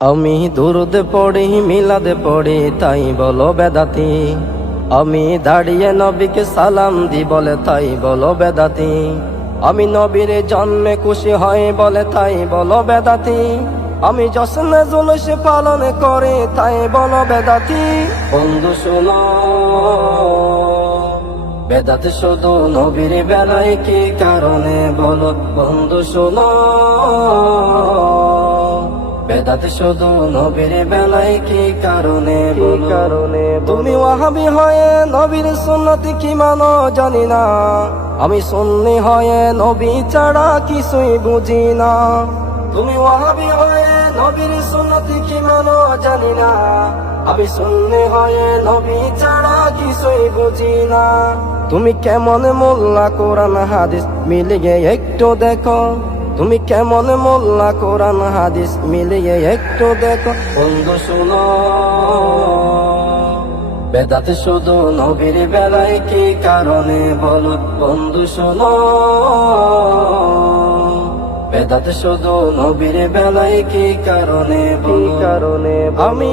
আমি দুরুদ পড়ি মিলাদ পড়ি তাই বলো বেদাতি। আমি দাঁড়িয়ে নবীকে সালাম দি বলে তাই বলো বেদাতি। আমি নবীর জন্মে খুশি হয় বলে তাই বলো বেদাতি। আমি জশ্নে জুলুস পালন করে তাই বলো বেদাতি। বন্ধু শোনো, বেদাত শুধু নবীর বেলায় কি কারণে বলো বন্ধু শোনো। বেদাত শুধু নবীর বেলায় কি কারণে তুমি ওয়াহাবি হয়ে নবীর সুন্নত কি মানো জানি না। আমি সুন্নি হয়ে নবী ছাড়া কিছুই বুঝি না। তুমি ওয়াহাবি হয়ে নবীর সুন্নত কি মানো জানি না। আমি সুন্নি হয়ে নবী ছাড়া কিছুই বুঝি না। তুমি কেমন মোল্লা কোরআন হাদিস মিলিয়ে একটু দেখো। তুমি কেমন মোল্লা কোরআন হাদিস মিলিয়ে একটু দেখো। বন্ধু শোনো, বেদাত শুধু নবীর বেলায় কি কারণে বলো বন্ধু শোনো। বেদাত শুধু নবীর বেলায় কি কারণে আমি